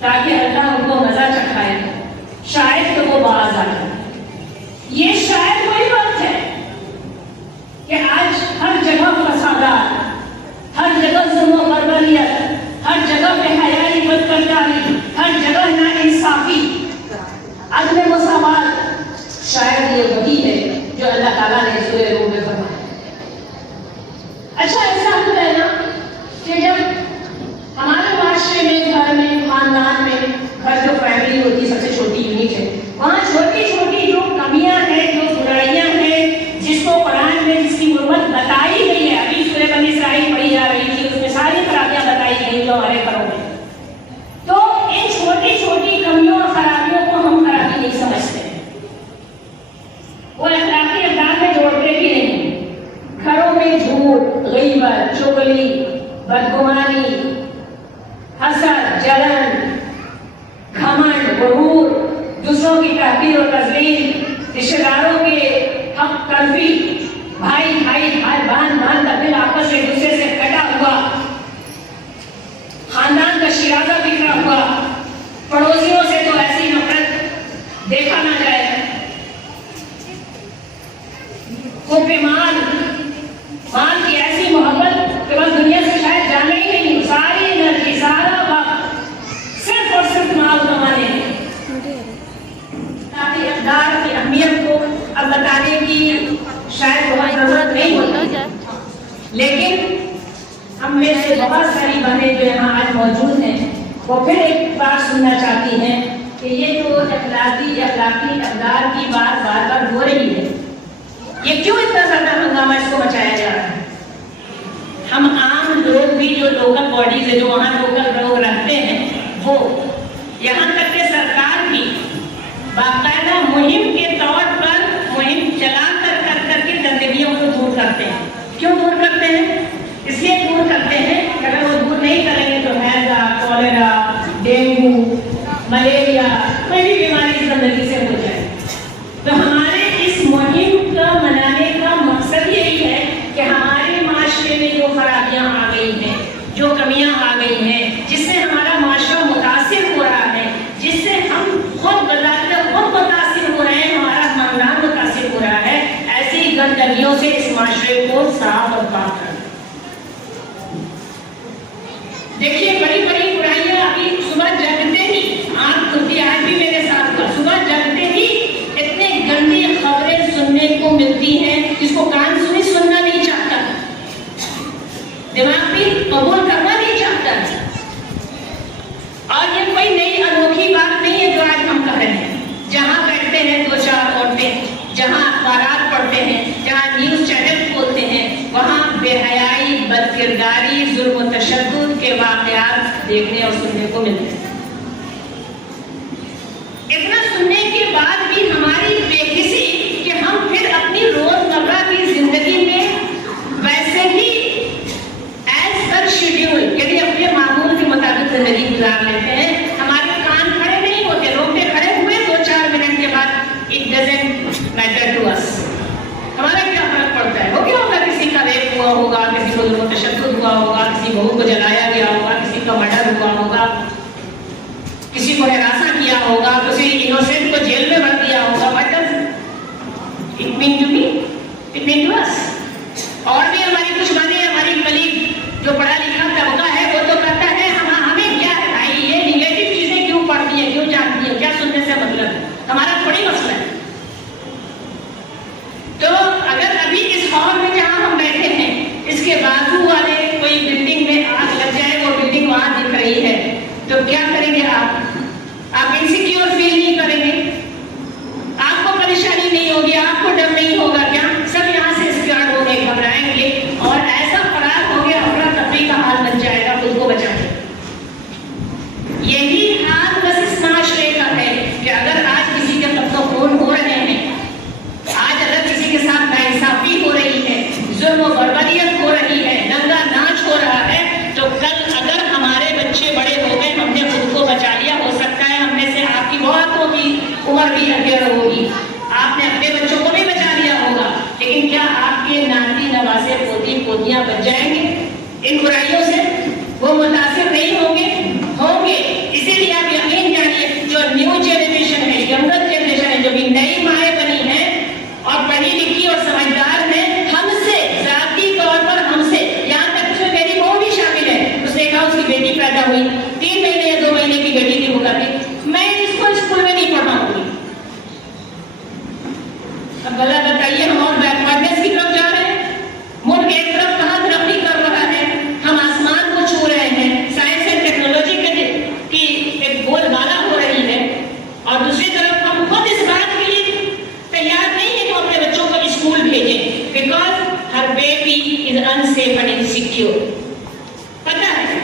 تاکہ اللہ ان کو مزہ چکھائے، شاید تو وہ باز آ جائے۔ یہ شاید وہی وقت ہے کہ آج ہر جگہ فسادات، ہر جگہ ظلم و بربریت، ہر جگہ بے حیائی، بدکرداری، ہر جگہ ناانصافی، عدم مساوات، شاید یہ وہی ہے جو اللہ تعالیٰ نے سورہ روم میں فرمایا۔ اچھا ایسا ہوتا ہے نا کہ جب ہمارے معاشرے میں، گھر میں، خاندان میں، گھر جو فیملی ہوتی ہے سب سے چھوٹی یونٹ ہے، وہاں چھوٹی چھوٹی جو کمیاں ہیں، جو برائیاں ہیں، جس کو قرآن میں جس کی غربت بتائی گئی ہے، ابھی سورہ بنی اسرائیل پڑھی جا رہی تھی، اس میں ساری خرابیاں بتائی گئی جو ہمارے گھروں میں، تو ان چھوٹی چھوٹی کمیوں اور خرابیوں کو ہم خرابی نہیں سمجھتے، وہ اخلاقی اقدار میں جوڑتے بھی نہیں۔ گھروں میں جھوٹ، غیبت، چغلی، بدگمانی، حسد، جلن، گھمنڈ، غرور، دوسروں کی تحقیر و تذلیل، رشتہ داروں کے حق تلفی، بھائی بہن کا دل آپس میں ایک دوسرے سے کٹا ہوا، خاندان کا شیرازہ بکھرا ہوا، پڑوسیوں سے تو ایسی نفرت دیکھا نہ جائے، مال کی ایسی محبت کہ بس دنیا سے شاید جانا ہی نہیں، ساری انرجی، سارا وقت صرف اور صرف مال کمانے ہیں۔ تاکہ اقدار کی اہمیت کو اب بتانے کی شاید بہت ضرورت نہیں ہوتی، لیکن ہم میں سے بہت ساری بہنیں جو یہاں آج موجود ہیں وہ پھر ایک بات سننا چاہتی ہیں کہ یہ جو اخلاقی اقدار کی بات بار بار ہو رہی ہے، یہ کیوں اتنا زیادہ ہنگامہ اس کو مچایا جا رہا ہے؟ ہم عام لوگ بھی جو لوکل باڈیز ہے، جو وہاں لوکل لوگ رہتے ہیں، وہ یہاں تک کہ سرکار بھی باقاعدہ مہم کے طور پر مہم چلا کر کے گندگیوں کو دور کرتے ہیں۔ کیوں دور کرتے ہیں؟ اس لیے دور کرتے ہیں کہ اگر وہ دور نہیں کریں گے تو ہیضہ، کولیرا، ڈینگو، ملیریا، کوئی بھی بیماری زندگی سے ہو جائے۔ تو ہمارے اس مہم کا منانے کا مقصد یہی ہے کہ ہمارے معاشرے میں جو خرابیاں آ گئی ہیں، جو کمیاں آ گئی ہیں، جس سے ہمارا معاشرہ متاثر ہو رہا ہے، جس سے ہم خود بذات خود متاثر ہو رہے ہیں، ہمارا خاندان متاثر ہو رہا ہے، ایسی گندگیوں سے اس معاشرے کو صاف اور پاک کرنا۔ دیکھیے بڑی بڑی برائیاں ابھی صبح جگتے ہی، آنکھ کھلتی آج بھی میرے ساتھ کا، صبح جگتے ہی اتنے گندی خبریں سننے کو ملتی ہیں جس کو کان سننا نہیں چاہتا، دماغ بھی قبول کرنا نہیں چاہتا، اور یہ کوئی نئی انوکھی بات نہیں ہے جو آج ہم کر رہے ہیں۔ جہاں بیٹھتے ہیں دو چار عورتیں، جہاں اخبارات پڑھتے ہیں، جہاں نیوز چینل کھولتے ہیں، وہاں بے حیائی، بدکرداری، ظلم و تشدد کے واقعات دیکھنے اور سننے کو ملتے ہیں۔ اتنا سننے کے بعد بھی ہماری بے حسی کہ ہم پھر اپنی روزمرہ کی زندگی میں ویسے ہی ایز پر شیڈیول، یعنی اپنے معمول کے مطابق زندگی گزار لیتے ہیں۔ ہمارے کان کھڑے نہیں ہوتے، روکتے کھڑے ہوئے 2-4 منٹ کے بعد it doesn't matter to us، ہمارا کیا فرق پڑتا ہے؟ ہو گیا ہوگا، کسی کا ریپ ہوا ہوگا، کسی کو ظلم و تشدد ہوا ہوگا، کسی بہو کو جلایا گیا ہوگا، کسی کا مرڈر ہوا ہوگا، کسی کو ہراساں کیا ہوگا، کسی انوسنٹ کو جیل میں بھر دیا ہوگا۔ What does it mean to me? It mean to us۔ اور بھی ہماری کچھ باتیں، ہماری کلیگ جو پڑھا لکھا طبقہ ہے وہ تو کہتا ہے ہمیں کیا ہے بھائی، یہ نگیٹو چیزیں کیوں پڑھتی ہیں، کیوں جانتی ہیں، کیا سننے سے مطلب ہے، ہمارا تھوڑی مسئلہ ہے۔ تو اگر ابھی اس ہال میں جہاں ہم بیٹھے ہیں اس کے بازو والے کوئی بلڈنگ میں آگ لگ جائے، وہ بلڈنگ وہاں دکھ رہی ہے، تو کیا کریں گے آپ انسیکیور فیل نہیں کریں گے، آپ کو پریشانی نہیں ہوگی، آپ کو ڈر نہیں ہوگا کیا؟ سب یہاں سے اسکیئرڈ ہو گئے، گھبرائیں گے، اور ایسا فرار ہو گیا، افراتفری کا حال بن جائے گا خود کو بچا کے۔ یہی حال بس اس معاشرے کا ہے کہ اگر آج کسی کے قتل و خون ہو رہے ہیں، آج اگر کسی کے ساتھ ناانصافی ہو رہی ہے، ظلم و بربریت ہو رہی ہے، ننگا ناچ ہو رہا ہے، تو کل اگر ہمارے بچے بڑے ہو گئے، ہم نے خود کو بچا لیا، ہو سکتا ہے ہم میں سے آپ کی بہت ہوگی عمر بھی اگیرہ ہوگی، آپ نے اپنے بچوں کو بھی بچا لیا ہوگا، لیکن کیا آپ کے ناتی نواسے پوتی پوتیاں بچ جائیں گے ان برائیوں سے؟ وہ متاثر نہیں ہوں گے؟ اسی لیے آپ تکنیکی اور سمجھدار ہیں ہم سے، ذاتی طور پر ہم سے، یہاں تک اس میں میری بہو بھی شامل ہے. اس نے کہا اس کی بیٹی پیدا ہوئی 3 مہینے یا 2 مہینے کی بیٹی تھی، وہ کہتی میں اس کو اسکول میں نہیں پڑھاؤں گی. اب بلا بتائیے ہم اور بیکورڈنس کی طرف جا رہے ہیں. ملک ایک طرف کہاں ترقی کر رہا ہے، ہم آسمان کو چھو رہے ہیں، سائنس اینڈ ٹیکنالوجی کی ایک بول بالا ہو رہی ہے، اور دوسری طرف ہم خود اس بات کے لیے تیار نہیں ہیں کہ ہم اپنے بچوں کو اسکول بھیجیں، because her baby is unsafe and insecure. پتہ ہے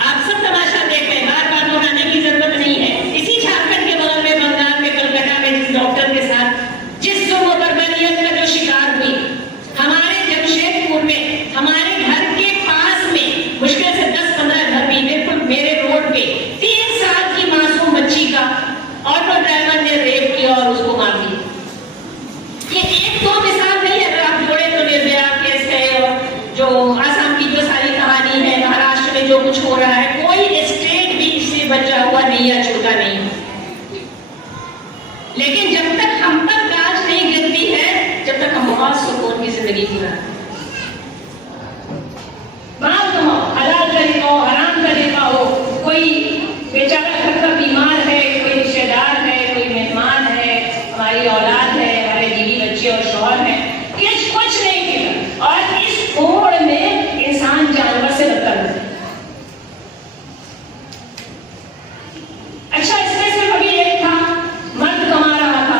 آپ سب تماشا دیکھ رہے ہیں، بار بار دہرانے کی ضرورت نہیں ہے. اسی جھارکھنڈ کے بغل میں، بنگال میں، کلکتہ میں جس ڈاکٹر کے ساتھ جس ظلم و بربریت کا جو شکار ہوئی، ہمارے جمشید پور میں، ہمارے گھر کے پاس میں، مشکل سے 10-15 گھر بھی، بالکل میرے روڈ پہ 3 سال کی معصوم بچی کا آٹو ڈرائیور نے ریپ کیا اور اس کو مار دیا. یہ 1-2 مثال نہیں ہے، اگر آپ جوڑے تو نربھیا کیس ہے، اور جو آسام کی جو ساری کہانی ہے، مہاراشٹر میں جو کچھ ہو رہا ہے، کوئی اسٹیٹ بھی اس سے بچا ہوا نہیں یا چھوٹا نہیں. لیکن جب تک ہم پر گاج نہیں گرتی ہے، جب تک ہم بہت سکون کی زندگی گزارتے ہیں. حلال طریقہ ہو، حرام طریقہ ہو، کوئی بیچارہ گھر کا بیمار ہے، کوئی رشتے دار ہے، کوئی مہمان ہے، ہماری اولاد ہے، ہمارے بیوی بچے اور شوہر ہیں، یہ کچھ نہیں کیا. اور اس ہوڑ میں انسان جانور سے بدتر ہوتا ہے. اچھا اس میں صرف ابھی ایک تھا، مرد کما رہا تھا،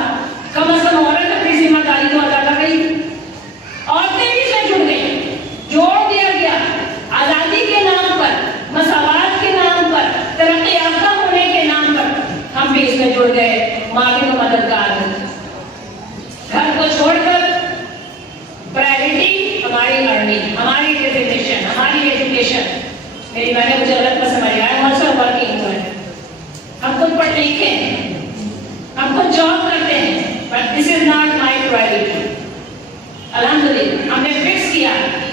کم از کم عورت اپنی ذمہ داری کو ادا کر رہی تھی. عورتیں بھی اس میں جڑ گئی، جوڑ دیا گیا. آزادی کے نام پر، مساوات کے نام پر، ترقی یافتہ ہونے کے نام پر ہم بھی اس میں جڑ گئے. ماں کے مددگار ہیں. گھر کو چھوڑ کر پرائرٹی ہماری ارننگ، ہماری ڈیزگنیشن، ہماری ایجوکیشن. میری بہنیں مجھے غلط نہ سمجھ آئے، ہم سب ورکنگ ہیں، ہم خود پڑھ لکھے ہیں، ہم خود جاب کرتے ہیں، but this is not my priority. الحمدللہ ہم نے فکس کیا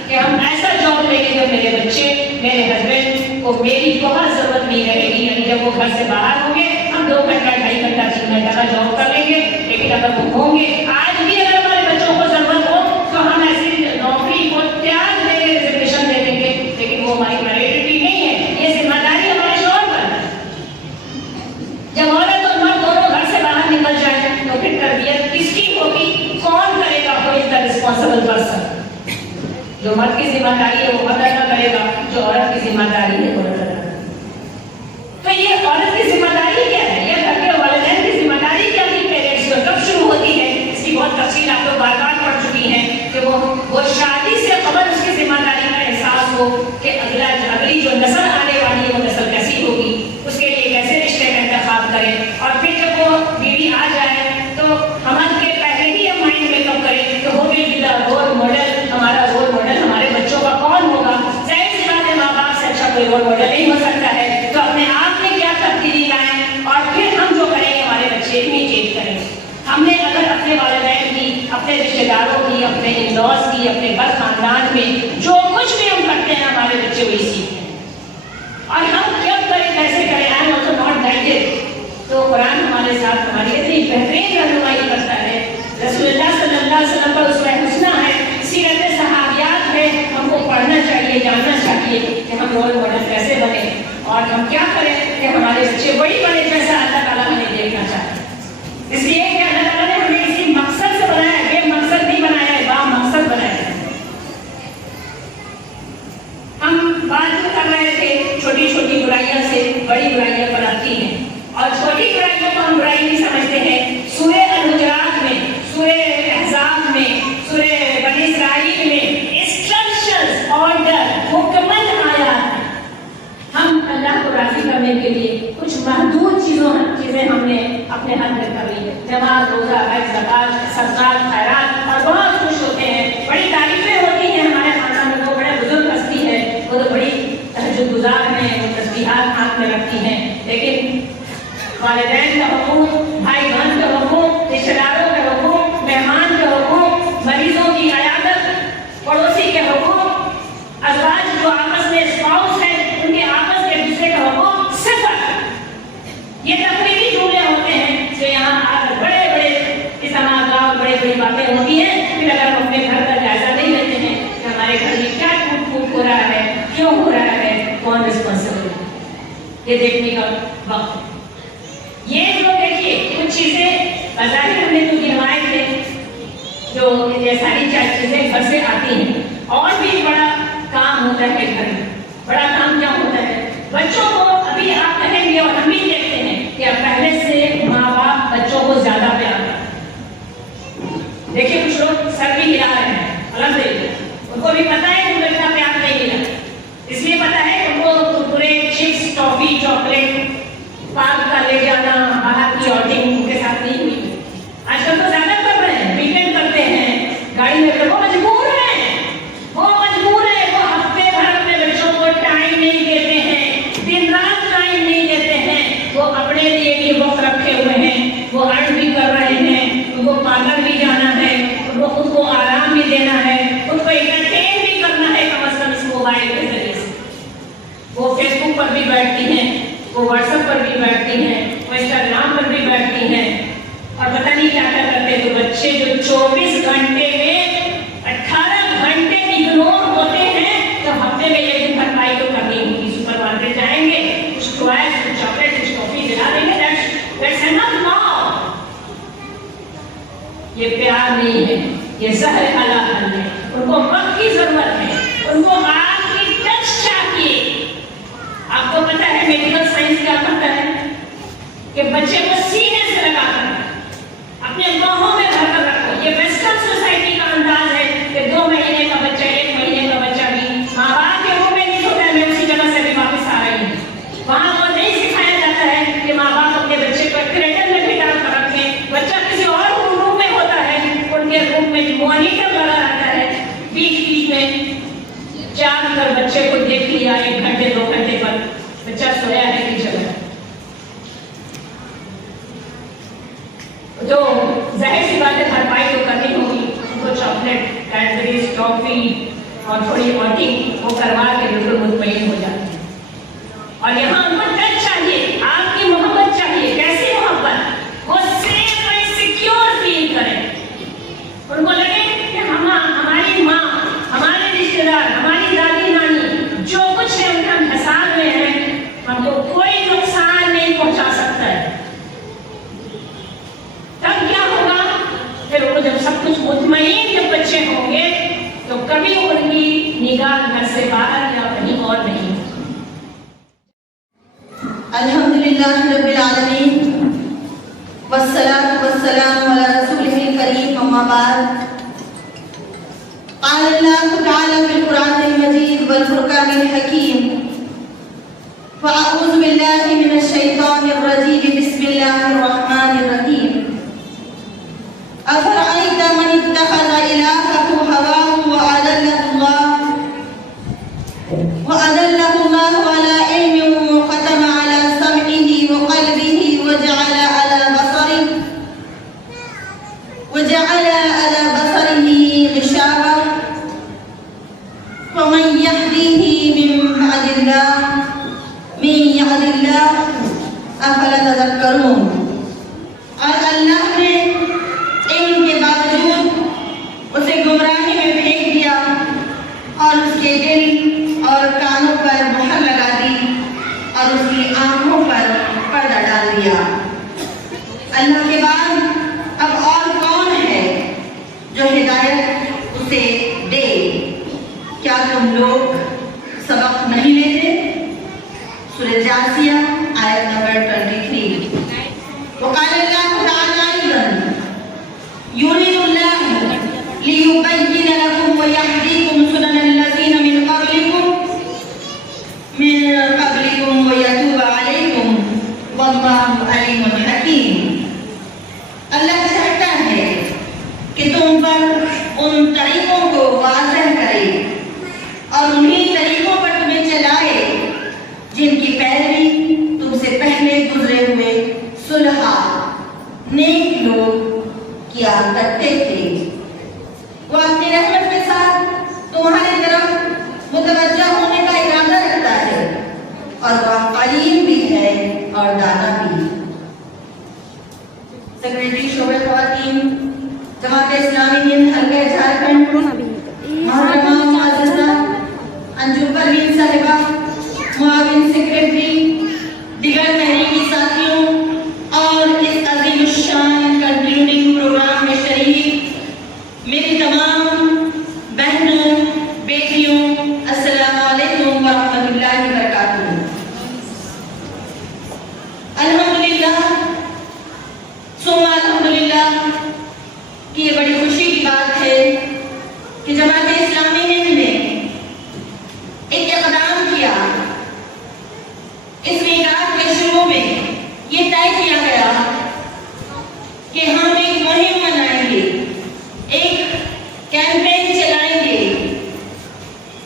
کہ ہم ایسا جاب لیں گے جب میرے بچے، میرے ہسبینڈ کو میری بہت ضرورت نہیں رہے گی. یعنی جب وہ گھر سے باہر ہوں گے، ہم 2 گھنٹہ 2.5 گھنٹہ 3 گھنٹہ کا جاب کر لیں گے. لیکن اگر وہ ہوں گے، آج بھی اگر ہمارے بچوں کو ضرورت ہو تو ہم ایسی نوکری کو تیار دیں گے، ریزرویشن دے دیں گے. لیکن وہ ہماری پرائرٹی نہیں ہے. یہ ذمہ داری ہمارے شوہر پر ہے. جب عورت اور مرد دونوں گھر سے باہر نکل جائیں تو پھر تربیت کس کی ہوگی؟ کون کرے گا؟ کوئی از دا ریسپانسبل پرسن. جو مرد کی ذمہ داری ہے وہ مرد ادا کرے گا، جو عورت کی ذمہ داری ہے وہ عورت ادا کرے گا. تو یہ عورت کی ذمہ داری کیا ہے؟ یہ گھر کے والدین کی ذمہ داری کیا ہے؟ پیرنٹس کو کب شروع ہوتی ہے؟ اس کی بہت تفصیل آپ لوگ بار بار پڑھ چکی ہیں کہ وہ شادی سے قبل اس کی ذمہ داری کا احساس ہو کہ اگلی جو نسل آنے والی ہے وہ نسل کیسی ہوگی، اس کے لیے کیسے رشتے کا انتخاب کریں. اور پھر جب وہ بیوی آ جائے تو ہم کے پہلے ہی ہم مائنڈ میک اپ کریں کہ ہو گئی رول ماڈل، ہمارا رول ماڈل ہمارے بچوں کا کون ہوگا. ظاہر سی بات ہے ماں باپ سے اچھا کوئی رول ماڈل نہیں ہو سکتا ہے. تو اپنے آپ میں کیا تبدیلی لائیں اور پھر ہم جو کریں گے ہمارے بچے امیٹیٹ کریں. ہم نے اگر اپنے والدین کی، اپنے رشتے داروں کی، اپنے ان-لاز کی، اپنے گھر خاندان میں جو کچھ بھی ہم کرتے ہیں ہمارے بچے وہی سیکھتے ہیں. اور ہم کب کریں، کیسے کریں، I am also not guided. تو قرآن ہمارے ساتھ ہماری اتنی بہترین رہنمائی کرتا ہے. رسول اللہ صلی اللہ علیہ وسلم پر اسوہ حسنہ ہے، سیرت صحابیات ہے. ہم کو پڑھنا چاہیے، جاننا چاہیے کہ ہم رول ماڈل کیسے بنے اور ہم کیا کریں کہ ہمارے بچے بڑی بڑے جیسا اللہ تعالیٰ ہمیں دیکھنا چاہتے ہیں. اس لیے کہ اللہ تعالیٰ نے ہمیں اسی مقصد سے بنایا ہے، بے مقصد نہیں بنایا ہے، با مقصد بنایا ہے. ہم بات کر رہے تھے چھوٹی چھوٹی برائیاں سے بڑی برائیاں بناتی ہیں، اور چھوٹی برائیوں کو ہم برائی نہیں سمجھتے ہیں. سورہ الحجرات میں، سورہ احزاب میں، سورہ بنی اسرائیل میں انسٹرکشنز، آرڈر، حکمت آیات ہیں. ہم اللہ کو راضی کرنے کے لیے کچھ محدود چیزیں ہم نے اپنے ہاتھ میں کر لی ہے. نماز، روزہ، حج، زکات، صدقات، خیرات، اور بہت خوش ہوتے ہیں، بڑی تعریفیں ہوتی ہیں. ہمارے خاندان میں وہ بڑے بزرگ ہستی ہے، وہ تو بڑی تہجد گزار ہیں، وہ تسبیحات ہاتھ میں رکھتی ہیں. لیکن والدین کا حقوق، بھائی بہن کا حقوق، رشتے داروں کے حقوق، مہمان کے حقوق، مریضوں کی عیادت، پڑوسی کے حقوق، ازواج جو آپس میں اسپاؤس ہیں ان کے آپس میں ایک دوسرے کا حقوق، صفر. یہ تقریبی جملے ہوتے ہیں جو یہاں آ کر بڑے بڑے اجتماعات اور بڑے بڑے یہ دیکھنے کا وقت ہے. یہ جو دیکھیے کچھ چیزیں بظاہر ہم نے تو گنوائے تھے جو یہ ساری چیزیں گھر سے آتی ہیں. اور بھی بڑا کام ہوتا ہے گھر میں. بڑا کام کیا ہوتا ہے؟ بچوں کو ابھی آپ کہیں گے اور ہم بھی دیکھتے ہیں کہ اب پہلے سے ماں باپ بچوں کو زیادہ پیار کرتے ہیں. دیکھیے کچھ لوگ سر بھی ہلا رہے ہیں الحمدللہ. ان کو بھی پتا ہے کہ ان کو اتنا پیار نہیں ملا, اس لیے پتا ہے ان کو Kurkure, chips, toffee, chocolate, park کا لے جانا, باہر کی آؤٹنگ ان کے ساتھ نہیں ہوئی. آج کل تو زیادہ کر رہے ہیں, ویکینڈ کرتے ہیں گاڑی میں. وہ مجبور ہیں, وہ ہفتے بھر اپنے بچوں کو ٹائم نہیں دیتے ہیں, دن رات ٹائم نہیں دیتے ہیں. وہ اپنے لیے بھی وقت رکھے ہوئے ہیں, وہ ارن بھی کر رہے ہیں, ان کو پارلر بھی جانا ہے, ان کو خود کو آرام بھی دینا ہے, خود کو انٹرٹین بھی کرنا ہے کم از کم اس موبائل کے ذریعے سے. وہ فیس بک پر بھی بیٹھتی ہیں, وہ واٹس ایپ پر بھی بیٹھتی ہیں, وہ انسٹاگرام پر بھی بیٹھتی ہیں, اور پتہ نہیں کیا کیا کرتے. تو بچے جو 24 گھنٹے میں 18 گھنٹے اگنور ہوتے ہیں, تو ہفتے میں ایک دن بھرپائی تو کرنی ہوگی. سپر مارکیٹ جائیں گے, کچھ ٹوائز, کچھ چاکلیٹ, کچھ ٹافی دلا دیں گے. That's enough now. یہ پیار نہیں ہے, یہ زہر حلال ہے. ان کو وقت کی ضرورت ہے, ان کو آپ کی ٹچ چاہیے. آپ کو پتا ہے میڈیکل سائنس کیا کرتا ہے کہ بچے کو سینے سے لگا کر اپنے باہوں میں بھر کر رکھو. یہ ویسٹرن سوسائٹی کا انداز ہے کہ 2 مہینے کا بچہ, 1 مہینے کا بچہ بھی ماں باپ کے روم میں نہیں ہوتا ہے. میں اسی جگہ سے بھی واپس آ رہی ہوں. وہاں وہ نہیں سکھایا جاتا ہے کہ ماں باپ اپنے بچے کو کریڈل میں بٹھا کر رکھیں. بچہ کسی اور روم میں ہوتا ہے, ان کے روم میں مانیٹر لگا رہتا ہے, بیچ بیچ میں جاگ کر بچے کو دیکھ لیا 1 گھنٹے 2 گھنٹے پر بچہ سویا ہے کہ جگہ. جو ظاہر سی بات ہے بھرپائی تو کرنی ہوگی. ان کو چاکلیٹ, کیڈبریز, ٹافی اور تھوڑی آؤٹنگ وہ کروا کے بالکل مطمئن ہو جاتے ہیں. اور یہاں ان کو ٹچ چاہیے, آپ کی محبت چاہیے. کیسی محبت؟ وہ سیف اینڈ سیکیور فیل کریں. ان کو لگے کہ ہماری ماں, ہمارے رشتے دار, ہماری دادی نانی جو کچھ ہے ان کا حساب میں ہے, ہم کو کوئی نقصان نہیں پہنچا سکتا ہے. تب کیا ہوگا؟ پھر وہ جب سب کچھ مطمئن جب بچے ہوں گے تو کبھی ان کی نگاہ گھر سے باہر یا کہیں اور نہیں. الحمدللہ رب العالمین والصلاة والسلام علی رسولہ الکریم. اما بعد, قال اللہ تعالی فی القرآن المجید والفرقان الحکیم, فاعوذ باللہ من الشیطان الرجیم, بسم اللہ الرحمن الرحیم. افرأیت من اتخذ الہہ ہواہ وأضلہ اللہ علی علم وختم علی سمعہ وقلبہ وجعل على بصره غشاوة فمن يهديه من بعد الله أفلا تذكرون. اور اللہ نے علم کے باوجود اسے گمراہی میں پھینک دیا اور اس کے دل اور کانوں پر مہر لگا دی اور اس کی آنکھوں پر پردہ ڈال دیا. اللہ کے بعد اب اور کون ہے جو ہدایت اسے دے؟ کیا تم لوگ سبق نہیں لیتے؟ سورہ جاسیہ آیت نمبر 23. وقال اللہ تعالی ایضا یرید اللہ لیبین لکم ویہدیکم سنن الذین من قبلکم ویتوب علیکم واللہ علیم حکیم. اللہ چاہتا ہے کہ تم پر ان طریقوں کو واضح کرے اور انہی طریقوں پر تمہیں چلائے جن کی پیروی تم سے پہلے گزرے ہوئے صلحاء نیک لوگ کیا کرتے تھے. وہ اپنی رحمت کے ساتھ تمہاری طرف متوجہ ہونے کا ارادہ رکھتا ہے اور وہ علیم بھی ہے اور دانا بھی. سیکریٹری شعبہ خواتین جماعت اسلامی ہند حلقہ جھارکھنڈ محترمہ معززہ انجم پروین صاحبہ، معاون سیکریٹری जमात इस्लामी हिंद ने एक इक़दाम किया। इस मीकात के शुरू में ये तय किया गया कि हम एक मुहिम मनाएंगे, एक कैंपेन चलाएंगे।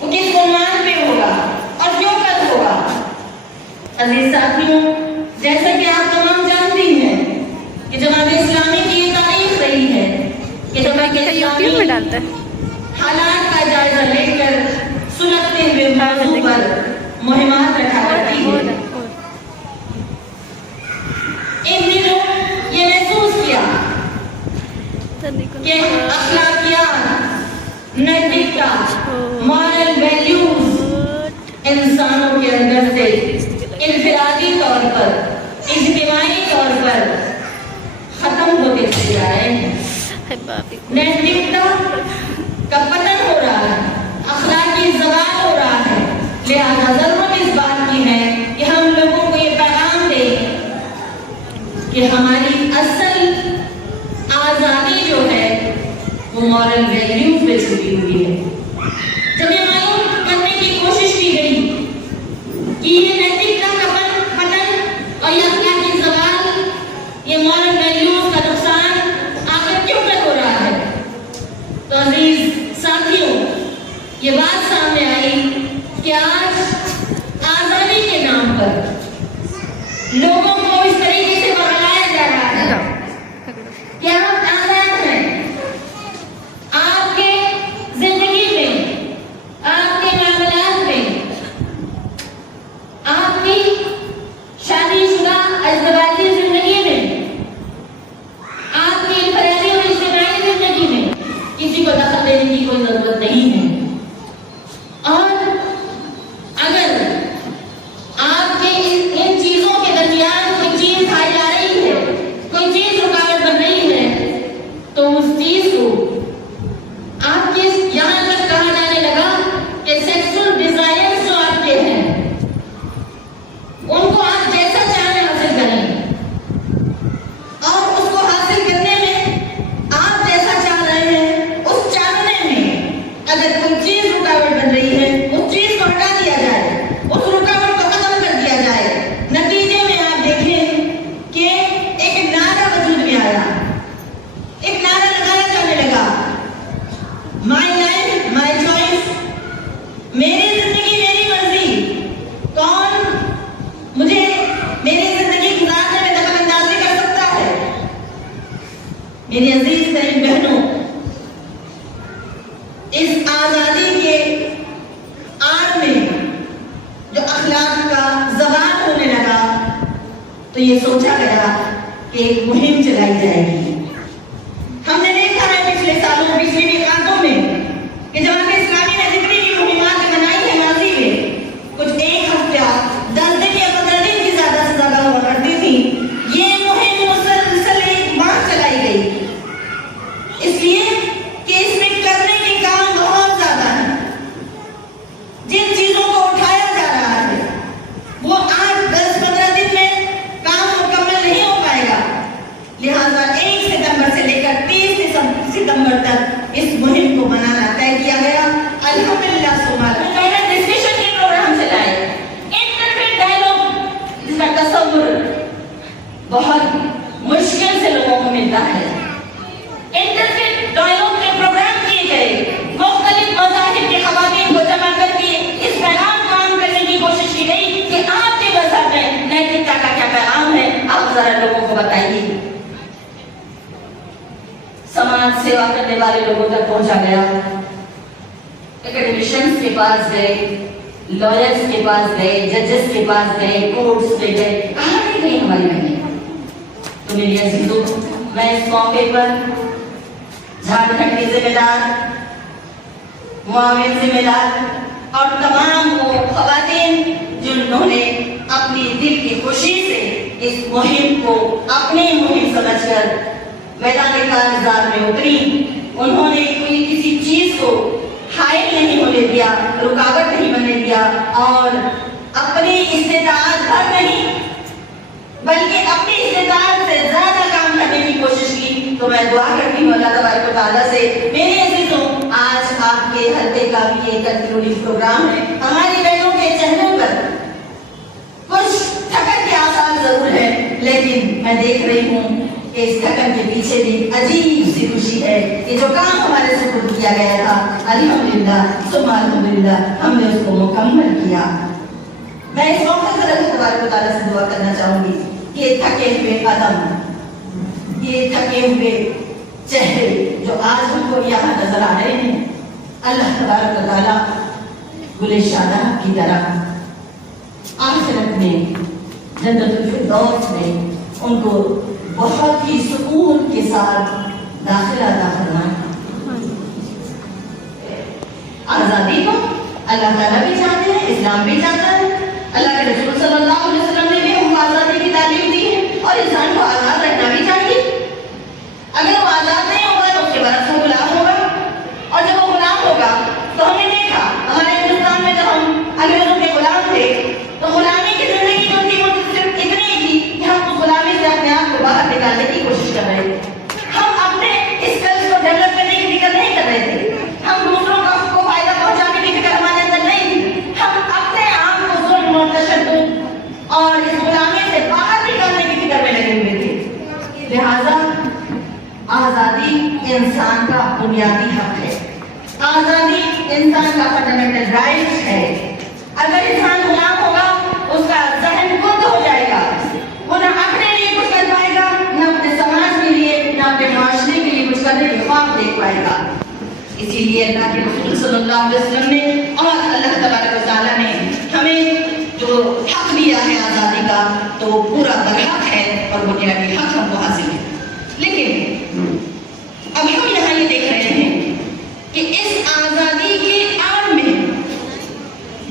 वो किस उन्वान पे होगा और क्यों कल होगा? अजीज साथियों, जैसा कि आप तमाम जानती हैं कि जमात इस्लामी की ये तारीफ रही है कि जमात यूट्यूब में डालता है। हालात का जायजा लेकर सुलगते हुए मौजू पर मुहिमात रखा करती है। इन दिनों ये महसूस किया कि अखलाकियात, नैतिकता, मॉरल वैल्यूज इंसानों के अंदर से इनफिरादी तौर पर, इज्तिमाई तौर पर खत्म होते चले जा रहे हैं। नैतिकता का पतन हो रहा है, अखलाकी ज़वाल हो रहा है। लिहाजा जरूरत इस बात की है कि हम लोगों को ये पैगाम दें कि हमारी असल आज़ादी जो है वो मॉरल वैल्यूज पे छुपी हुई है। जब ये मालूम करने की कोशिश की गई कि ये नैतिकता का पतन और ये अखलाकी ज़वाल, ये मॉरल वैल्यूज का नुकसान आखिर क्यों कर हो रहा है, तो अजीज साथियों, ये बात सामने आई कि आज आज़ादी के नाम पर लोगों को इस तरीके से बहलाया जा रहा है कि आप आज़ाद हैं। आपके जिंदगी में, आपके मामलात में, आपकी शादीशुदा अज़दवाजी जिंदगी में, आपकी इनफरादी और इज्तिमाई जिंदगी में किसी को दखल देने की कोई जरूरत नहीं है। और अगर आपके इन चीजों के दरमियान कोई चीज खाई जा रही है, कोई चीज रुकावट बन रही है, तो उस चीज को आपके यहाँ तक कहा जाने लगा कि सेक्सुअल डिजायर्स जो आपके हैं उनको आप जैसा चाहें हासिल करें, और उसको हासिल करने में आप जैसा चाह रहे हैं, उस चाहने में अगर कोई चीज रुकावट बन रही है, उस चीज को हटा दिया जाए, उस रुकावट को खत्म कर दिया जाए। नतीजे में आप देखें कि एक नारा वजूद में आया, एक नारा लगाया जाने लगा, माई लाइफ माई चॉइस, मेरी जिंदगी मेरी मर्जी। कौन मुझे मेरी जिंदगी गुजारने में दखल अंदाजी कर सकता है? मेरी अजीज बहन बहनों, इस आजादी के आड़ में जो अखलाक का ज़वाल होने लगा, तो ये सोचा गया कि एक मुहिम चलाई जाएगी। हमने देखा है पिछले सालों, पिछले मीकातों में कि जमात इस्लामी ने जितनी भी मुहिमात बनाई है माजी में, कुछ एक हफ्ता, 10 दिन या 15 दिन की ज्यादा से ज्यादा हुआ करती थी। ये मुहिम मुसलसल एक माह चलाई गई, इसलिए कि इसमें करने के काम बहुत ज्यादा है। जिन चीजों को उठाया जा रहा है वो 8, 10, 15 दिन में काम मुकम्मल नहीं हो पाएगा। लिहाजा 1 सितंबर से लेकर 30 सितंबर तक इस मुहिम को मनाना तय किया गया। अल्हम्दुलिल्लाह सुमाल मैंने डिस्कशन के प्रोग्राम चलाए, इंटरफेथ डायलॉग जिसका तस्वुर बहुत मुश्किल से लोगों को मिलता है। इंटरफेथ डायलॉग के प्रोग्राम किए गए, मुख्तलिफ मज़ाहिब के ख़वातीन को जमा करके इस पैगाम को आम करने की कोशिश की गई कि आपके मज़हब में नैतिकता का क्या पैगाम है, आप जरा लोगों को बताइए। समाज सेवा करने वाले लोगों तक पहुंचा गया, एकेडमिशियंस के पास गए, लॉयर्स के पास गए, जजेस के पास गए, कोर्ट्स पे गए, कहाँ नहीं गई हमारी बहनें। तो मेरी अजीजों, मैं इस मौके पर झारखंड के जिम्मेदार, मुआविन जिम्मेदार और तमाम वो ख़वातीन जिन्होंने अपनी दिल की खुशी से इस मुहिम को अपनी मुहिम समझकर मैदान कारज़ार में उतरी, उन्होंने कोई किसी चीज को हाइल नहीं होने दिया, रुकावट नहीं बनने दिया और अपनी इस्तेताअत भर नहीं बल्कि अपनी इस्तेताअत से ज्यादा काम करने की कोशिश की। तो मैं दुआ करती हूँ अल्लाह तबारक व तआला से, मेरे अज़ीज़ों, आज आप के हल्के का भी एक कंक्लूडिंग प्रोग्राम है। हमारी बहनों के चेहरे पर कुछ थकन के आसार जरूर है, लेकिन मैं देख रही हूँ कि इस थकन के पीछे भी अजीब सी खुशी है कि जो काम हमारे सुपुर्द किया गया था, अल्हम्दुलिल्लाह सुम्मा अल्हम्दुलिल्लाह हमने उसको मुकम्मल किया। मैं इस मौके पर अल्लाह तबारक व तआला से दुआ करना चाहूंगी कि ये थके हुए कदम, ये थके हुए चेहरे जो आज हमको यहाँ नजर आ रहे हैं, अल्लाह तबारक व तआला गुले शादाब की तरह आखिरत में जन्नतुल फिरदौस में उनको बहुत ही सुकून के साथ दाखिला अता फरमाए। आजादी को अल्लाह ताला भी चाहते हैं, इस्लाम भी चाहता है। अल्लाह के रसूल सल्लल्लाहु अलैहि वसल्लम ने भी हमको आजादी की तालीम दी है और इंसान को आजाद रहना भी चाहिए। अगर वो आजाद नहीं होगा तो उसके बाद वो गुलाम होगा, और जब वो गुलाम होगा तो हमने देखा हमारे हिंदुस्तान में जब हम अंग्रेजों के गुलाम थे तो गुलामी की जिंदगी जो थी वो सिर्फ इतनी थी कि हम उस गुलामी से अपने आप को बाहर निकालने की कोशिश कर रहे थे। हम अपने स्किल्स को डेवलप करने की फिक्र नहीं कर रहे थे, हम दूसरों को फायदा पहुंचाने की फिक्र हमारे अंदर नहीं थी, हम अपने आप को जुल्म और तशद्दुद और इस गुलामी से बाहर निकालने की फिक्र में लगे हुए थे। लिहाजा आजादी इंसान का बुनियादी हक है, आजादी इंसान का फंडामेंटल राइट है। अगर इंसान गुलाम होगा उसका जहन खुद हो जाएगा, वो ना अपने लिए कुछ कर पाएगा, ना अपने समाज के लिए, ना अपने माशरे के लिए कुछ करने के ख्वाब देख पाएगा। इसीलिए अल्लाह के रसूल सल्लल्लाहु अलैहि वसल्लम ने और अल्लाह तबारक व तआला ने हमें जो हक दिया है आजादी का, तो वो पूरा बरहक है और बुनियादी हक हमको हासिल है। लेकिन अब हम यहाँ ये देख रहे हैं कि इस आजादी के आड़ में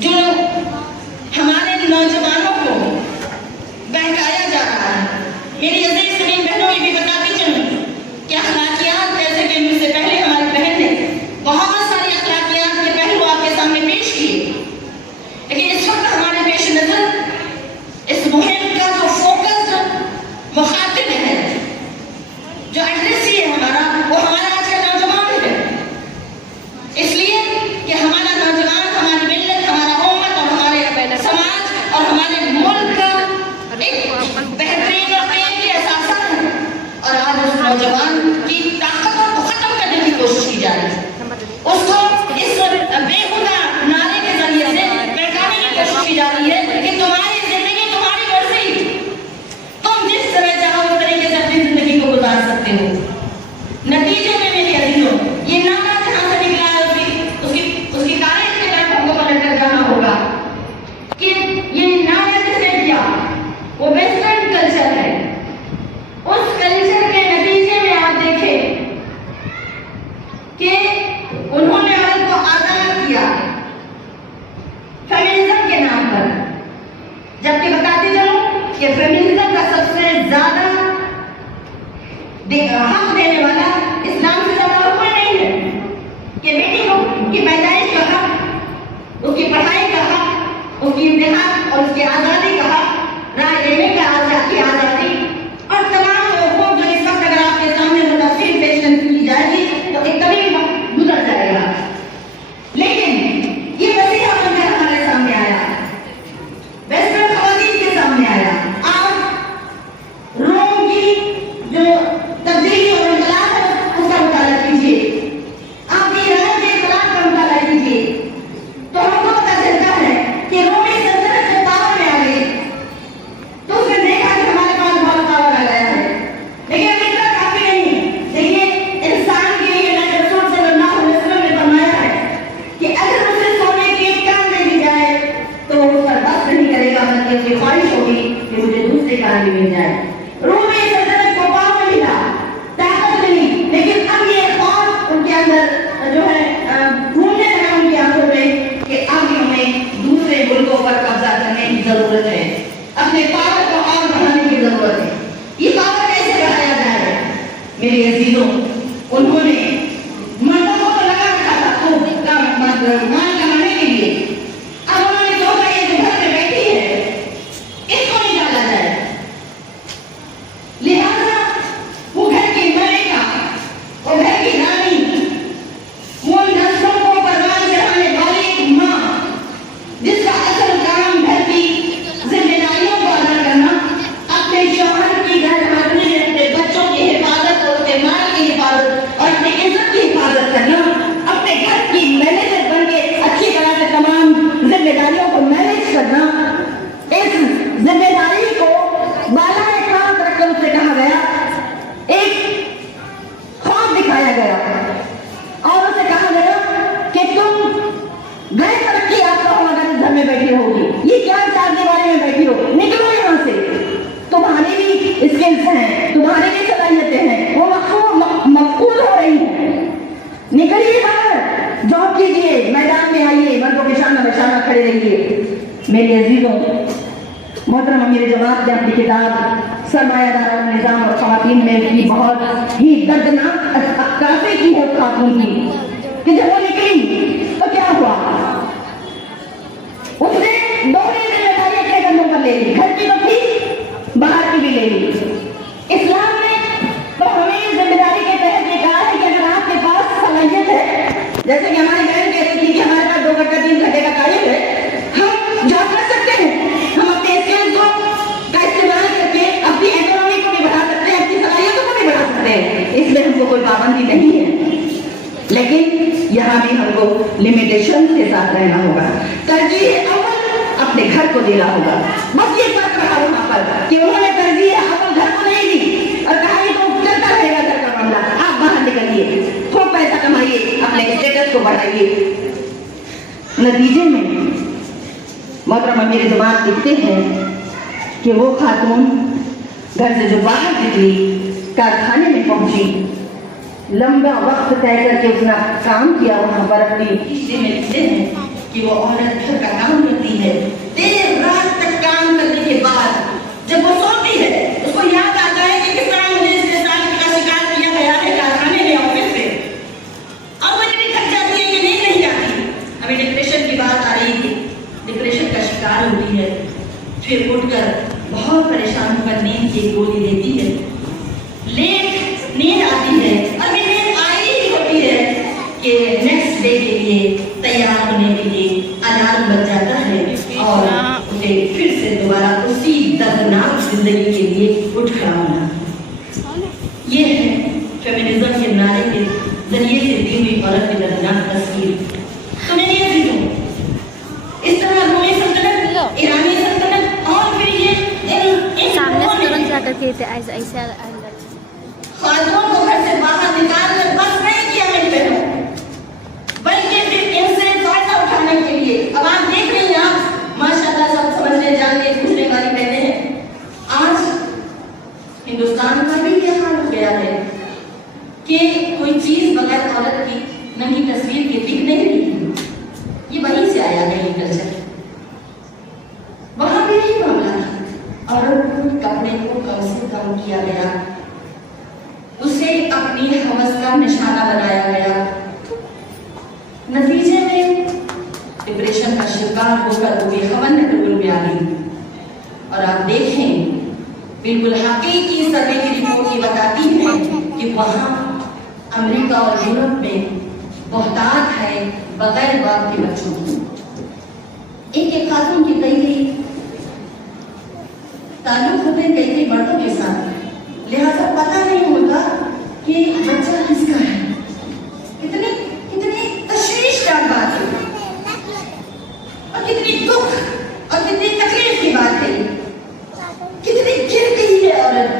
जो हमारे नौजवानों को बहकाया जा रहा है, मेरी अजीज तरीन बहनों ये भी बताती चलूं कि अखलाकियात, जैसे कि मुझसे पहले हमारी बहन ने बहुत सारी अखलाकियात के पहलू आपके सामने पेश किए, लेकिन इस वक्त हमारे पेश नजर इस मुहिम का जो फोकस्ड मुखातिब है, जो एड्रेसी है हमारा, वो हमारा आज का नौजवान है। इसलिए कि हमारा नौजवान हमारी मिल्लत, हमारा उम्मत और हमारे समाज और हमारे मुल्क का एक बेहतरीन और प्रेम के असासा है, और आज उस नौजवान की ताकतों को खत्म करने की कोशिश की जा रही है, उसको इस बेहुदा नारे के जरिए से बहकाने की कोशिश की जा रही है कि तुम्हारी जिंदगी तुम्हारी मर्जी, तुम जिस तरह चाहो उस तरीके से अपनी जिंदगी को गुजार सकते हो। नतीजे में मेरे अजीजों, ये नारा जहां से निकला है उसकी तारीख के बाद हमको पलट कर जाना होगा कि ये नारा जिसने दिया वो वेस्टर्न कल्चर है। उस कल्चर के नतीजे में आप देखें कि उन्होंने औरत को आजाद किया फेमिनिज्म के नाम पर, जबकि बताते चलो कि फेमिनिज्म का सबसे ज्यादा हक देने वाला इस्लाम से ज्यादा और कोई नहीं है कि बेटी को की पैदाइश का हक, उसकी पढ़ाई का हक, उसकी इम्तिहान और उसकी आजादी का हक, राय देने का की आजादी और तमाम वो जो इस वक्त अगर आपके सामने वो तफसील पेश की जाएगी तो एक कभी गुजर जाएगा। लेकिन ये वसीला बनकर हमारे सामने आया, वेस्टर्न खवातीन के सामने आया। आज रोम की जो तब्दीली और इंकलाब है उसका निकलिए बाहर, जॉब कीजिए, मैदान में आइए, मर्दों के सामने निशाना खड़े रहिए। मेरे अजीजों, मोहतरम अमीर जमात ने अपनी किताब सरमायादार निजाम और ख़वातीन में भी बहुत ही दर्दनाक अक्कासी की है खातून की, कि जब वो निकली तो क्या हुआ, उसने दोहरी जिम्मेदारी अपने कंधों पर ले ली, घर की तो थी, बाहर की भी ले ली। इस्लाम ने तो हमें इस जिम्मेदारी के तहत ये कहा है कि अगर आपके पास सलाहियत है, जैसे कि हमारी बहन कहती थी कि हमारे पास 2 घंटा 3 घंटे का कार्य है, हम जॉब कर सकते हैं, हम अपने स्किल्स को का इस्तेमाल करके अपनी इकोनॉमी को भी बढ़ा सकते हैं, अपनी सलाहियतों को भी बढ़ा सकते हैं, इसमें हमको कोई पाबंदी नहीं है। लेकिन यहाँ भी हमको लिमिटेशन के साथ रहना होगा। तरजीह अव्वल अपने घर को देना होगा। बस ये बात रहा वहाँ पर कि उन्होंने तरजीह अव्वल घर को नहीं दी और कहा ये तो चलता रहेगा घर का मामला, आप बाहर निकलिए, खूब पैसा कमाइए, अपने स्टेटस को बढ़ाइए। नतीजे में मोहतरम अमीर जमात लिखते हैं कि वो खातून घर से जो बाहर निकली, कारखाने में पहुंची, लंबा वक्त तय करके उसने काम किया वहां पर, अपनी हिस्से में लिखते हैं कि वो औरत घर का काम करती है, देर रात तक काम करने के बाद जब वो सोती है उसको याद आता है कि किस तरह मुझे इस इंसान का शिकार किया गया है कारखाने में, ऑफिस में, और वो इतनी थक जाती है कि नींद नहीं आती। अभी डिप्रेशन की बात आ रही थी, डिप्रेशन का शिकार होती है, फिर उठकर बहुत परेशान होकर नींद की गोली लेती है, लेट नींद आती है, और नींद आई ही होती है कि नेक्स्ट डे के लिए तैयार होने के लिए अलार्म बज जाता है और उसे फिर से दोबारा उसी दर्दनाक जिंदगी के लिए उठ खड़ा होना। ये है फेमिनिज्म के नारे के जरिए से दी हुई औरत की दर्दनाक तस्वीर। तो मैंने ये चीजों इस तरह रोमी सल्तनत, ईरानी सल्तनत और फिर ये सामने से तुरंत जाकर के ऐसे खातून को घर से बाहर निकाल कर बस नहीं किया मेरी बहनों, बल्कि फिर इनसे फायदा उठाने के लिए, अब आप देख रही हैं, आप माशाल्लाह सब समझने जानने पूछने वाली बहनें हैं। आज हिंदुस्तान का भी क्या हाल हो गया है कि कोई चीज बगैर औरत की नंगी तस्वीर के दिख नहीं रही। ये वहीं से आया है ये कल्चर। वहां भी यही मामला था, औरत को कपड़े को कम से कम किया गया, उसे अपनी हवस का निशाना बनाया गया। नतीजे में डिप्रेशन का शिकार होकर वो बेखबर नकल में आ गई। और आप देखें, बिल्कुल हकीकी सर्वे की रिपोर्ट ये बताती है कि वहाँ अमेरिका और यूरोप में बहुतायत है बगैर बाप के बच्चों की। एक खातून की कई ताल्लुक होते कई मर्दों के साथ, लिहाजा पता नहीं होता कि बच्चा किसका है। कितनी कितनी तशवीशनाक बात है और कितनी दुख और कितनी तकलीफ की बात है। कितनी गिर गई है औरत,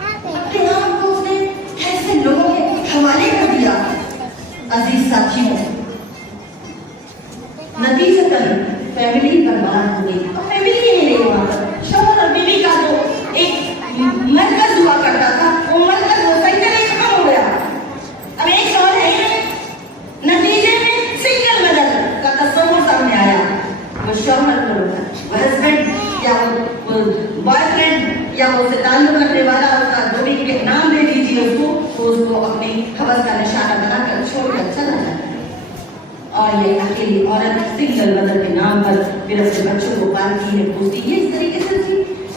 अपने आप को उसने ऐसे लोगों के हवाले कर दिया। अजीज साथियों, नतीजतन फैमिली बर्बाद हो गई। और फैमिली ही नहीं वहां पर शौहर और बीवी का जो एक मरकज हुआ करता था, वो मरकज वो सही तरह खत्म हो गया। अब एक सवाल है, नतीजे में सिंगल मदर का तस्वीर सामने आया। वो शौहर को वो हस्बैंड या वो बॉयफ्रेंड या वो उससे ताल्लुक रखने वाला, उसका जो भी नाम दे दीजिए उसको, तो उसको अपनी हवस का निशाना बनाकर छोड़कर चला जाता है। और ये अकेली औरत सिंगल मदर के नाम पर फिर अपने बच्चों को पालती है, पोसती है। इस तरीके से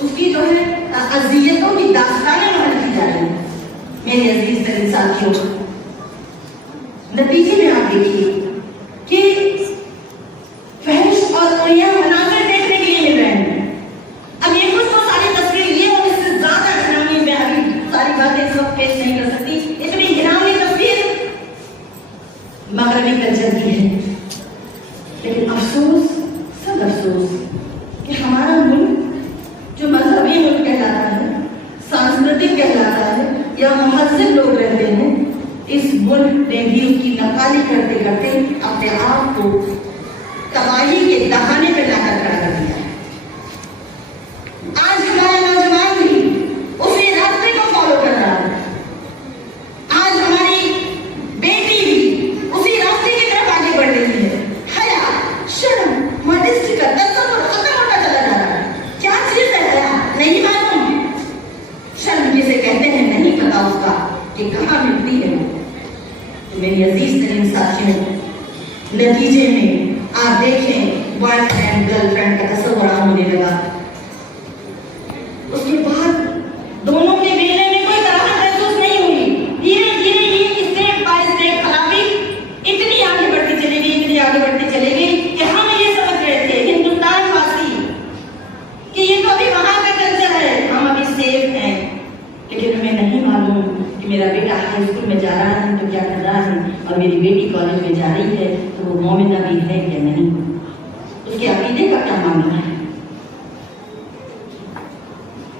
उसकी जो है अज़ियतों की दास्तानें वहां लिखी जा रही है। मेरे अजीज तरीन साथियों, नतीजे में आप देखिए कि फहरिश और दुनिया मनाज़िर देखने के लिए मिल रहे हैं। अब ये कुछ तो सारी तस्वीर ये और इससे ज्यादा घिनौनी, मैं अभी सारी बातें इस वक्त पेश नहीं कर सकती, इतनी घिनौनी तस्वीर मगरबी कल्चर की है। लेकिन अफसोस, सब अफसोस कि हमारा मुल्क जो मजहबी मुल्क कहलाता है, सांस्कृतिक कहलाता है, या महज़िब लोग रहते हैं, इस मुल्क ने भी उसकी नकाली करते करते अपने आप को तबाही के दहाने पर लाकर खड़ा कर दिया है। आज हमारा नौजवान भी उसी रास्ते को फॉलो कर रहा है। आज हमारी बेटी भी नतीजे में आप देखें बॉयफ्रेंड गर्लफ्रेंड का तस्वर आम होने लगा। उसके बाद दोनों के मिलने में कोई तरह महसूस नहीं हुई। धीरे धीरे ये स्टेप बाय स्टेप खराबी इतनी आगे बढ़ती चली गई, इतनी आगे बढ़ती चली गई कि हम ये समझ रहे थे हिंदुस्तान वासी कि ये तो अभी वहां का कल्चर है, हम अभी सेफ हैं। लेकिन हमें नहीं मालूम कि मेरा बेटा हाई स्कूल में जा रहा है तो क्या कर रहा है, और मेरी बेटी कॉलेज में जा रही है तो वो मोमिना भी है या नहीं, उसके अकीदे का क्या मामला है।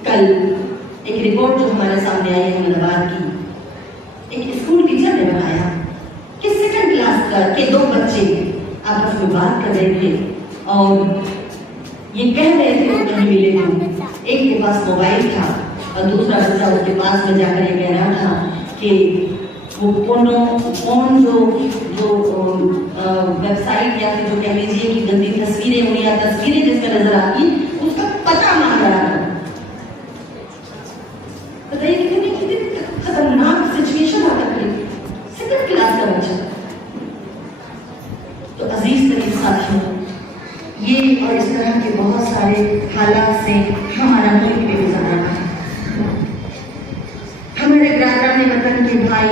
कल एक रिपोर्ट जो हमारे सामने आई अहमदाबाद की, एक स्कूल टीचर ने बताया कि सेकंड क्लास के 2 बच्चे आपस में बात कर रहे थे और ये कह रहे थे वो कहीं मिले थे। एक के पास मोबाइल था और दूसरा बच्चा उसके पास में जाकर ये कह रहा था कि वो फोन जो वेबसाइट या फिर जो कह लीजिए कि गंदी तस्वीरें हुई या तस्वीरें जिसमें नजर आती उसका पता मांग रहा था। बताइए कितनी खतरनाक सिचुएशन आ गई, सेकंड क्लास का बच्चा। तो अजीज तरीन साथियों, ये और इस तरह के बहुत सारे हालात से हमारा मुल्क भी गुजर रहा है। हमारे ग्रामीण वतन के भाई,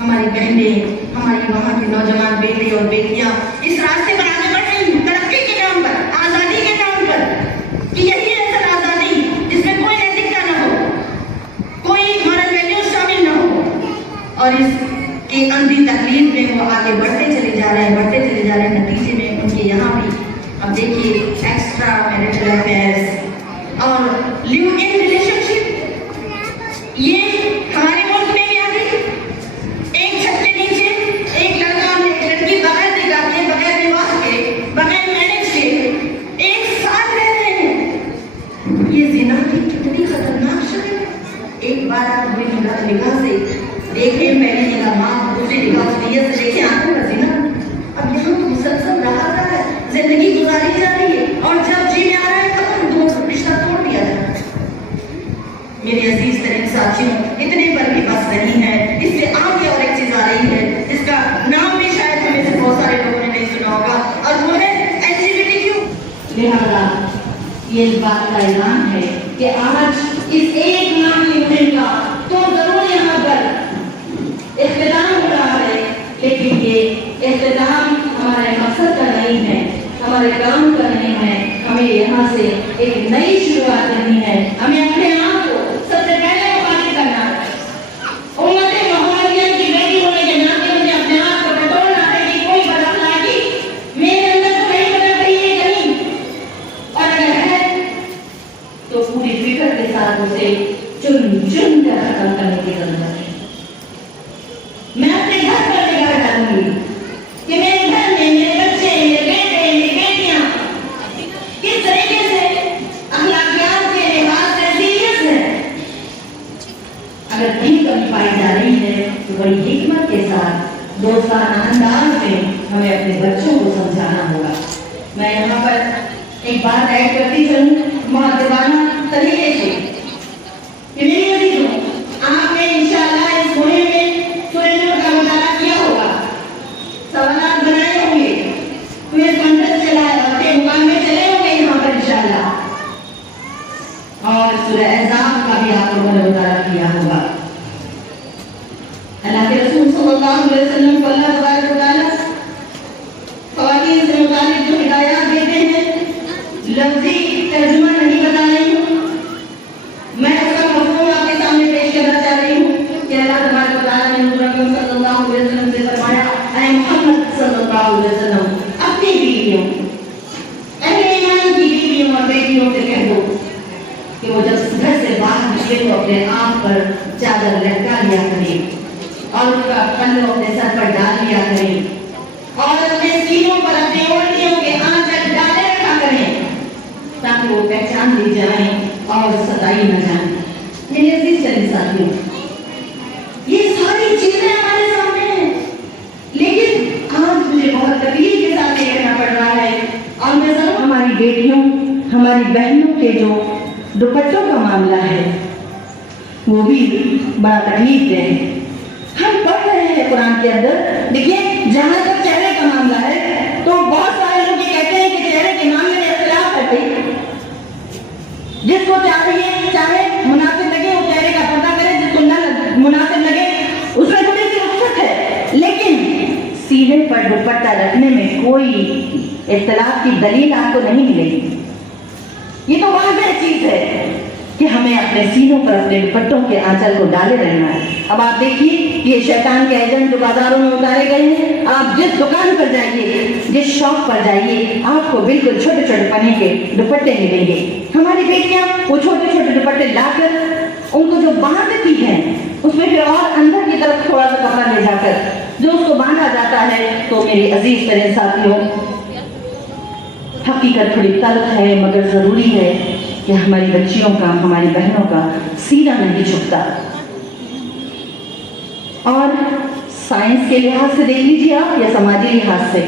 हमारी बहनें, हमारी वहाँ के नौजवान बेटे और बेटियां इस रास्ते पर आगे बढ़ रही हैं तरक्की के नाम पर, आजादी के नाम पर, कि यही असल आजादी जिसमें कोई नैतिकता न हो, कोई मॉरल वैल्यू शामिल न हो, और इसके अंधी तकलीफ में वो आगे बढ़ते चले जा रहे हैं, बढ़ते चले जा रहे हैं। नतीजे में उनके यहाँ भी अब देखिए एक्स्ट्रा मैरिटल अफेयर्स और लिव इन रिलेशनशिप, ये हमारे मुल्क में भी आ गई। एक छत के नीचे एक लड़का और एक लड़की बगैर निकाह के, बगैर विवाह के, बगैर मैरिज के एक साथ रह रहे हैं। ये ज़िना की कितनी खतरनाक शक्ल है। एक बार आप अपनी निगाह से देखें, पहली निगाह माँ, दूसरी निगाह नीयत से देखें, आंखों का ज़िना। अब यहाँ तो मुसलसल रहा है, जिंदगी गुजारी जा रही है और जब जीने आ रहा है तब दो रिश्ता तोड़ दिया जाता है। मेरे अजीज तरीन साथियों, इतने पर भी बस नहीं है, इससे आगे और एक चीज आ रही है जिसका नाम भी शायद हमें से बहुत सारे लोगों ने नहीं सुना होगा, और वो है LGBTQ। लिहाजा ये इस बात का ऐलान है कि आज इस एक नाम की मुहिम का तो जरूर यहाँ पर इख्तिताम हो रहा है, लेकिन ये इख्तिताम हमारे मकसद का नहीं है, हमारे काम का नहीं है। हमें यहाँ से एक नई शुरुआत करनी है। हमें अपने आप को सबसे पहले मुखातिब करना है। उम्मते मोहम्मदिया की बेटी होने के नाते मुझे अपने आप को बतौना है कि कोई बदअखलाकी मेरे अंदर तो नहीं बदल रही है कहीं, और अगर है तो पूरी फिक्र के साथ उसे चुन चुन कर खत्म करने की जरूरत है। मैं अपने घर पर निगाह डालूंगी कि मेरे घर में मेरे बच्चे, मेरे बेटे, मेरी बेटियां किस तरीके से अखलाकियात के लिहाज से सीरियस है। अगर कहीं कमी पाई जा रही है तो बड़ी हिकमत के साथ, दोस्ताना अंदाज में हमें अपने बच्चों को समझाना होगा। मैं यहाँ पर एक बात ऐड करती चलूँ मुअद्दिबाना तरीके से कि मेरी अजीजों, आपने इंशाअल्लाह इस मुहिम में सूरह नूर का मुताला किया होगा, सवालात बनाए होंगे, क्विज़ कॉन्टेस्ट चलाए होंगे, मुकाबले चले होंगे यहाँ पर इंशाअल्लाह, और सूरह अहज़ाब का भी आप लोगों ने मुताला किया होगा। अल्लाह के रसूल सल्लल्लाहु अलैहि वसल्लम को अल्लाह तबारक व तआला ख़वातीन से मुतालिक जो हिदायत देते हैं, लफ्ज़ी तर्जुमा नहीं बता रही हूँ, मैं उसका मफ़हूम आपके सामने पेश करना चाह रही हूँ कि अल्लाह तबारक व तआला ने नबी सल्लल्लाहु अलैहि वसल्लम से फरमाया, ऐ मोहम्मद सल्लल्लाहु अलैहि वसल्लम, अपनी बीवियों, अहले ईमान की बीवियों और बेटियों से कह दो कि वो जब घर से बाहर निकले तो अपने आप पर चादर लटका लिया करें और उसका पल्लू अपने सर पर डाल लिया करें और अपने सीनों पर अपने ओढ़नियों के आंचल डाले रखा करें, ताकि वो पहचान ली जाए और सताई न जाए। मेरे अजीज साथियों, ये सारी चीजें हमारे सामने हैं, लेकिन आज मुझे बहुत तकलीफ के साथ ये कहना पड़ रहा है, और मैं जरूर हमारी बेटियों, हमारी बहनों के जो दुपट्टों का मामला है वो भी बड़ा तकलीफ दे है। हम पढ़ रहे हैं कुरान के अंदर, देखिए जहाँ तक चेहरे का मामला है दुपट्टा रखने में कोई इख्तिलाफ की दलील आपको नहीं मिलेगी। ये तो वाज़ेह चीज है कि हमें अपने सीनों पर अपने दुपट्टों के आंचल को डाले रहना है। अब आप देखिए ये शैतान के एजेंट जो बाजारों में उतारे गए हैं, आप जिस दुकान पर जाइए, जिस शॉप पर जाइए, आपको बिल्कुल छोटे छोटे पन्ने के दुपट्टे मिलेंगे। हमारी बेटियां वो छोटे छोटे दुपट्टे लाकर उनको जो बांधती हैं उसमें फिर और अंदर की तरफ थोड़ा सा कपड़ा ले जाकर जो उसको बांधा जाता है, तो मेरे अजीज मेरे साथियों, हकीकत थोड़ी तल्ख है मगर ज़रूरी है कि हमारी बच्चियों का, हमारी बहनों का सीना नहीं झुकता। और साइंस के लिहाज से देख लीजिए आप या समाजी लिहाज से,